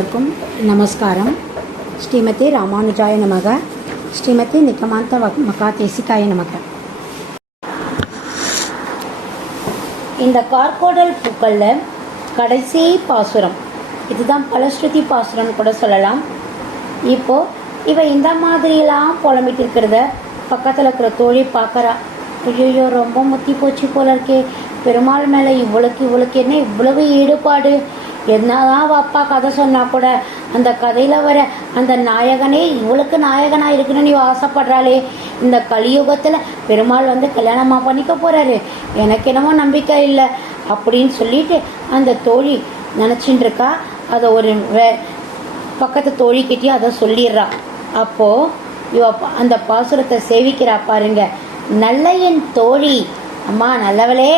எல்லோருக்கும் நமஸ்காரம். ஸ்ரீமதி ராமானுஜாய நமக. ஸ்ரீமதி நிகமாந்த மகா தேசிகாய நமக. இந்த கார்கோடல் பூக்களில் கடைசி பாசுரம். இதுதான் பலஸ்ருதி பாசுரம்னு கூட சொல்லலாம். இப்போ இவ இந்த மாதிரியெல்லாம் புலம்பிட்டு இருக்கிறத பக்கத்தில் இருக்கிற தோழி பார்க்குறா ஐயோ ரொம்ப முத்தி போச்சு போல இருக்கே. பெருமாள் மேலே இவ்வளோக்கு இவளுக்கு என்ன இவ்வளவு ஈடுபாடு? என்னதான் அப்பா கதை சொன்னா கூட அந்த கதையில வர அந்த நாயகனே இவளுக்கு நாயகனா இருக்கணும்னு நீ ஆசைப்படுறாளே. இந்த கலியுகத்துல பெருமாள் வந்து கல்யாணமா பண்ணிக்க போறாரு. எனக்கு என்னமோ நம்பிக்கை இல்லை அப்படின்னு சொல்லிட்டு அந்த தோழி நினைச்சிட்டு இருக்கா. அதை ஒரு வே- பக்கத்து தோழிக்கிட்டேயும் அதை சொல்லிடுறா. அப்போ இவ அந்த பாசுரத்தை சேவிக்கிறா பாருங்க. நல்ல என் தோழி. அம்மா நல்லவளே.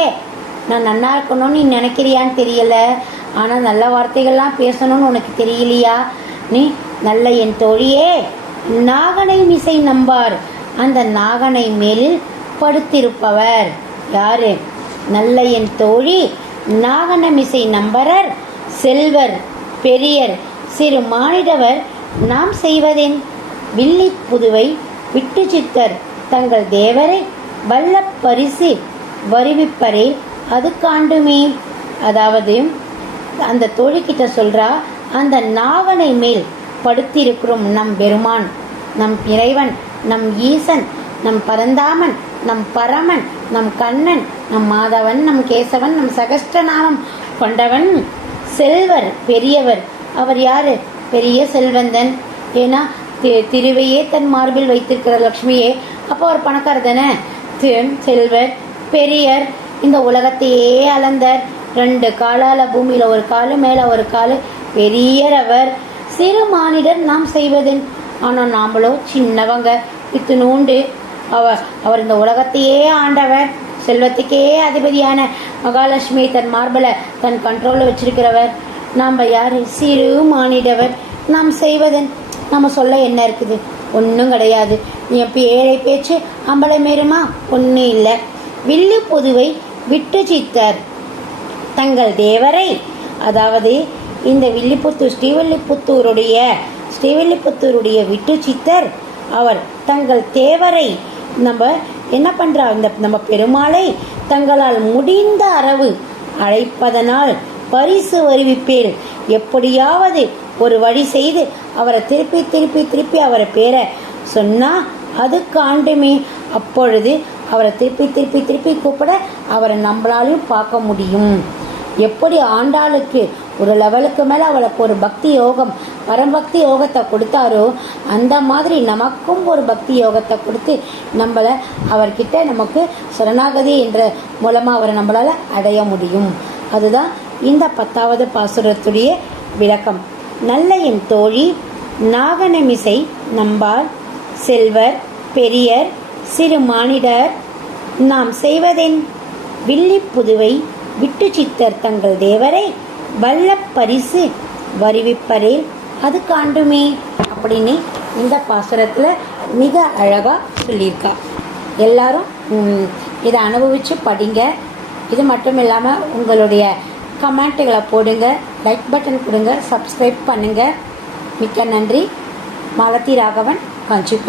நான் நன்னா இருக்கணும்னு நீ நினைக்கிறியான்னு தெரியல. ஆனால் நல்ல வார்த்தைகள்லாம் பேசணும்னு உனக்கு தெரியலையா? நீ நல்ல என் தோழியே நாகனை மிசை நம்பார். அந்த நாகனை மேலில் படுத்திருப்பவர் யாரு? நல்ல என் தோழி நாகனமிசை நம்பரர் செல்வர் பெரியர் சிறு மானிடவர் நாம் செய்வதென் வில்லி புதுவை விட்டு சித்தர் தங்கள் தேவரை வல்ல பரிசு வருவிப்பரே அது காண்டுமே அதாவது அந்த தோழிக்கிட்ட சொல்றா அந்த நாவனை மேல் படுத்திருக்கிறோம் நம் பெருமான் நம் இறைவன் நம் ஈசன் நம் பரந்தாமன் நம் பரமன் நம் கண்ணன் நம் மாதவன் நம் கேசவன் நம் சகஸ்டநாமம் கொண்டவன் செல்வர் பெரியவர். அவர் யாரு? பெரிய செல்வந்தன். ஏன்னா தி- திருவையே தன் மார்பில் வைத்திருக்கிற லக்ஷ்மியே அப்போ அவர் பணக்காரர் தானே? செல்வர் பெரியர். இந்த உலகத்தையே அலந்தர் ரெண்டு காலால பூமியில ஒரு காலு மேல ஒரு காலு. பெரியர் அவர் சிறு மானிடர் நாம் செய்வதன். ஆனால் நாமளோ சின்னவங்க. இத்தினூண்டு அவர் அவர் இந்த உலகத்தையே ஆண்டவர். செல்வத்துக்கே அதிபதியான மகாலட்சுமி தன் மார்பல தன் கண்ட்ரோலில் வச்சிருக்கிறவர். நாம் யாரு? சிறு மானிடவர். நாம் செய்வதன். நம்ம சொல்ல என்ன இருக்குது? ஒன்றும் கிடையாது. என் ஏழை பேச்சு அம்பளை மேருமா ஒன்றும் இல்லை. வில்லு பொதுவை விட்டு சித்தர். தங்கள் தேவரை. அதாவது இந்த வில்லிபுத்தூர் ஸ்ரீவில்லிபுத்தூருடைய ஸ்ரீவில்லிபுத்தூருடைய விட்டு சித்தர் அவர் தங்கள் தேவரை. நம்ம என்ன பண்ணுறா இந்த நம்ம பெருமாளை தங்களால் முடிந்த அளவு அழைப்பதனால் பரிசு வருவிப்பேன் எப்படியாவது ஒரு வழி செய்து அவரை திருப்பி திருப்பி திருப்பி அவரை பேரை சொன்னால் அதுக்கு ஆண்டுமே. அப்பொழுது அவரை திருப்பி திருப்பி திருப்பி கூப்பிட அவரை நம்மளாலையும் பார்க்க முடியும். எப்படி ஆண்டாளுக்கு ஒரு லெவலுக்கு மேலே அவளுக்கு ஒரு பக்தி யோகம் பரம்பக்தி யோகத்தை கொடுத்தாரோ அந்த மாதிரி நமக்கும் ஒரு பக்தி யோகத்தை கொடுத்து நம்மளை அவர்கிட்ட நமக்கு சரணாகதி என்ற மூலமாக அவரை நம்மளால் அடைய முடியும். அதுதான் இந்த பத்தாவது பாசுரத்துடைய விளக்கம். நல்ல என் தோழி நாகனமிசை நம்பார் செல்வர் பெரியர் சிறு மானிடர் நாம் செய்வதென் வில்லி புதுவை விட்டு சித்தர் தங்கள் தேவரை வல்ல பரிசு வருவிப்பரே அது காண்டுமே அப்படின்னு இந்த பாசுரத்தில் மிக அழகாக சொல்லியிருக்கா. எல்லாரும் இதை அனுபவித்து படிங்க. இது மட்டும் இல்லாமல் உங்களுடைய கமெண்ட்டுகளை போடுங்க லைக் பட்டன் கொடுங்க சப்ஸ்கிரைப் பண்ணுங்கள் மிக்க நன்றி. மாலதி ராகவன் காஞ்சிபுரம்.